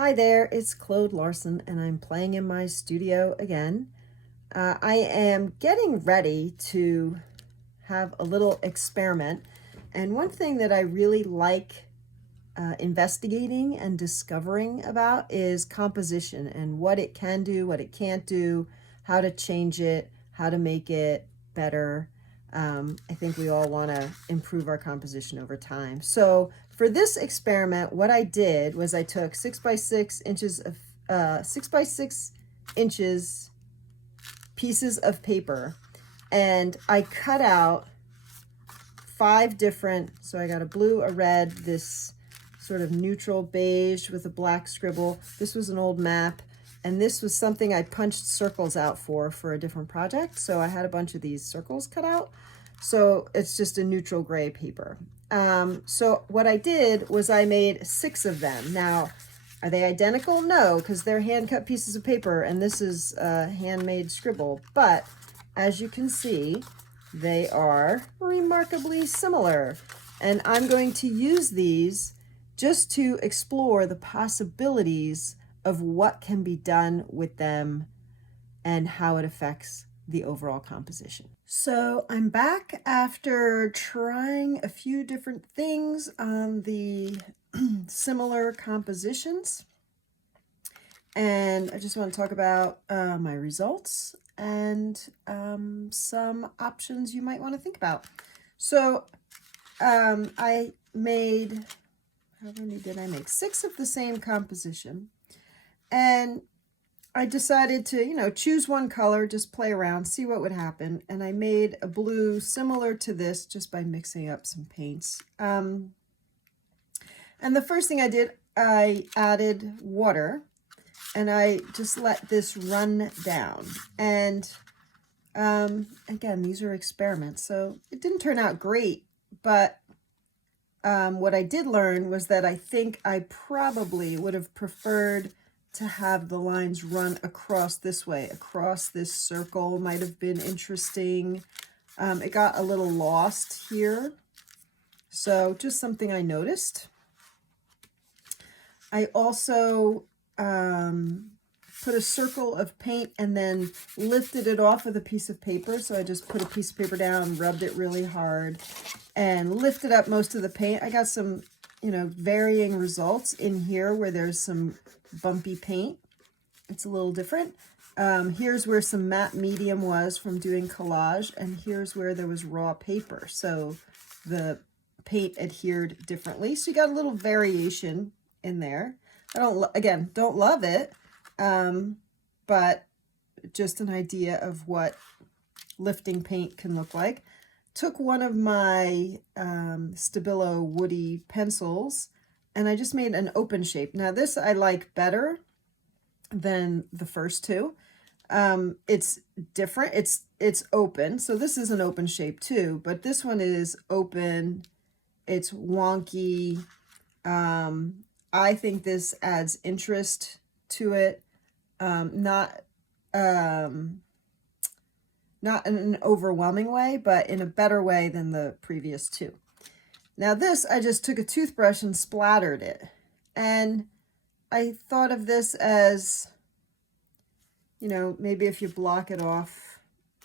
Hi there, it's Claude Larson, and I'm playing in my studio again. I am getting ready to have a little experiment, and one thing that I really like investigating and discovering about is composition and what it can do, what it can't do, how to change it, how to make it better. I think we all want to improve our composition over time. So for this experiment, what I did was I took 6x6 inches of 6x6 inches pieces of paper, and I cut out 5 different, so I got a blue, a red, this sort of neutral beige with a black scribble. This was an old map, and this was something I punched circles out for a different project. So I had a bunch of these circles cut out. So it's just a neutral gray paper. So what I did was I made 6 of them. Now, are they identical? No, because they're hand-cut pieces of paper, and this is handmade scribble. But as you can see, they are remarkably similar. And I'm going to use these just to explore the possibilities of what can be done with them and how it affects the overall composition. So I'm back after trying a few different things on the similar compositions, and I just want to talk about my results and some options you might want to think about. So I made, how many did I make? 6 of the same composition, and I decided to, choose one color, just play around, see what would happen. And I made a blue similar to this just by mixing up some paints. And the first thing I did, I added water, and I just let this run down. And again, these are experiments, so it didn't turn out great, but what I did learn was that I think I probably would have preferred to have the lines run across this way, across this circle might have been interesting. It got a little lost here, so just something I noticed. I also put a circle of paint and then lifted it off with a piece of paper. So I just put a piece of paper down, rubbed it really hard, and lifted up most of the paint. I got some, varying results in here where there's some bumpy paint. It's a little different. Here's where some matte medium was from doing collage, and here's where there was raw paper. So the paint adhered differently. So you got a little variation in there. I don't love it, but just an idea of what lifting paint can look like. Took one of my Stabilo woody pencils, and I just made an open shape. Now this I like better than the first two. It's different. It's open. So this is an open shape too, but this one is open. It's wonky. I think this adds interest to it. Not in an overwhelming way, but in a better way than the previous two. Now this, I just took a toothbrush and splattered it. And I thought of this as, maybe if you block it off,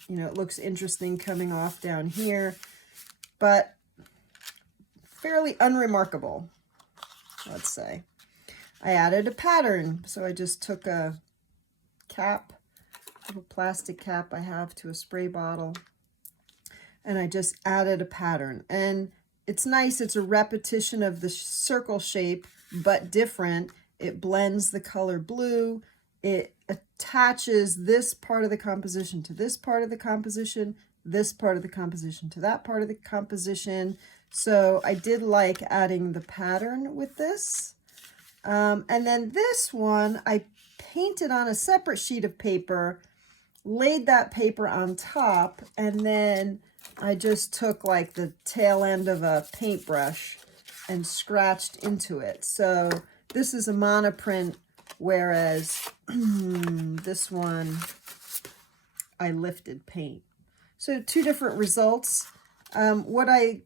it looks interesting coming off down here, but fairly unremarkable, let's say. I added a pattern. So I just took a cap, little plastic cap I have to a spray bottle, and I just added a pattern. And it's nice, it's a repetition of the circle shape, but different. It blends the color blue. It attaches this part of the composition to this part of the composition, this part of the composition to that part of the composition. So I did like adding the pattern with this. And then this one, I painted on a separate sheet of paper, laid that paper on top, and then I just took like the tail end of a paintbrush and scratched into it. So this is a monoprint, whereas this one, I lifted paint. So 2 different results. What I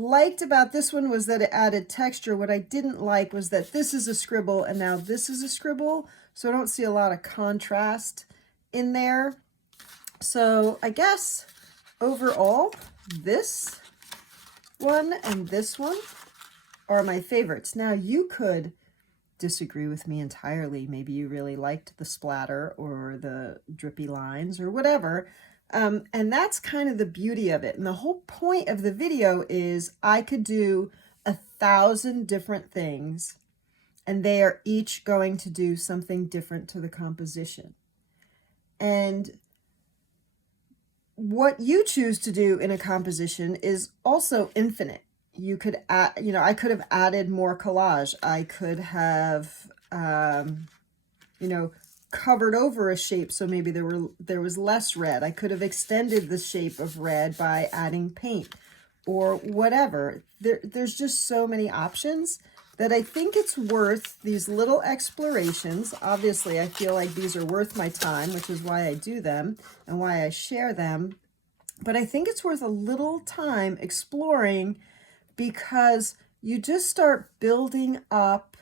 liked about this one was that it added texture. What I didn't like was that this is a scribble and now this is a scribble. So I don't see a lot of contrast in there. So I guess overall, this one and this one are my favorites. Now you could disagree with me entirely. Maybe you really liked the splatter or the drippy lines or whatever. And that's kind of the beauty of it. And the whole point of the video is I could do 1,000 different things and they are each going to do something different to the composition. And what you choose to do in a composition is also infinite. You could add, you know, I could have added more collage. I could have, you know, covered over a shape so maybe there was less red. I could have extended the shape of red by adding paint or whatever. There's just so many options that I think it's worth these little explorations. Obviously, I feel like these are worth my time, which is why I do them and why I share them. But I think it's worth a little time exploring because you just start building up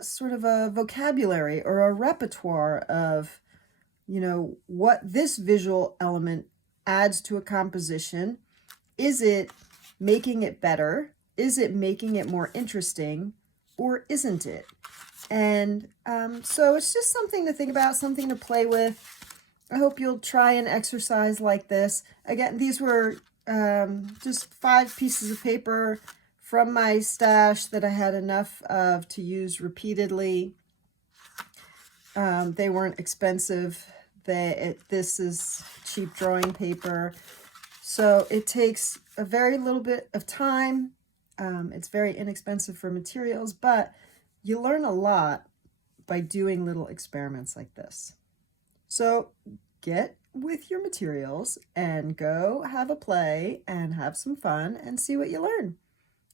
sort of a vocabulary or a repertoire of, you know, what this visual element adds to a composition. Is it making it better? Is it making it more interesting? Or isn't it? And so it's just something to think about, something to play with. I hope you'll try an exercise like this. Again, these were just 5 pieces of paper from my stash that I had enough of to use repeatedly. They weren't expensive. This is cheap drawing paper. So it takes a very little bit of time. It's very inexpensive for materials, but you learn a lot by doing little experiments like this. So get with your materials and go have a play and have some fun and see what you learn.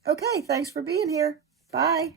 Okay, thanks for being here. Bye.